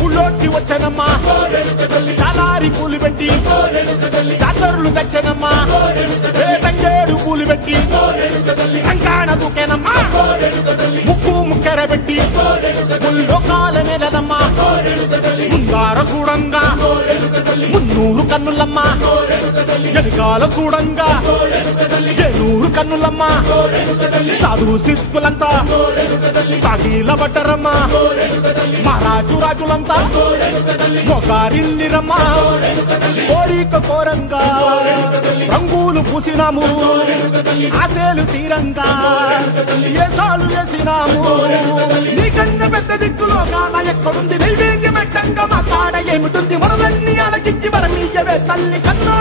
ఊళ్ళోకి వచ్చనమ్మా చాలారి పూలు పెట్టి జాతరలు తెచ్చనమ్మా తంగేడు పూలు పెట్టి రంగాణ దూకేనమ్మా ముక్కు ముక్కెర పెట్టి ముల్లోకాల నెలనమ్మా ముందార చూడంగా మున్నూరు కన్నులమ్మా ఎనకాల చూడంగా ఏనూరు కన్నులమ్మా సాధు సిద్ధులంతా సాగిల పట్టరమ్మా మహారాజు రాజులంతా మొగారిల్లిరమ్మా కోరిక కోరంగా రంగులు పూసినాము ఆశలు తీరంగా ఏసాలు వేసినాము నీకన్నా పెద్ద దిక్కులో కాన ఎక్కడుంది నైవేద్యం పెట్టంగా మా కాడ ఏమిటుంది మనలన్నీ అలకించి వరమీయవే తల్లి కన్నా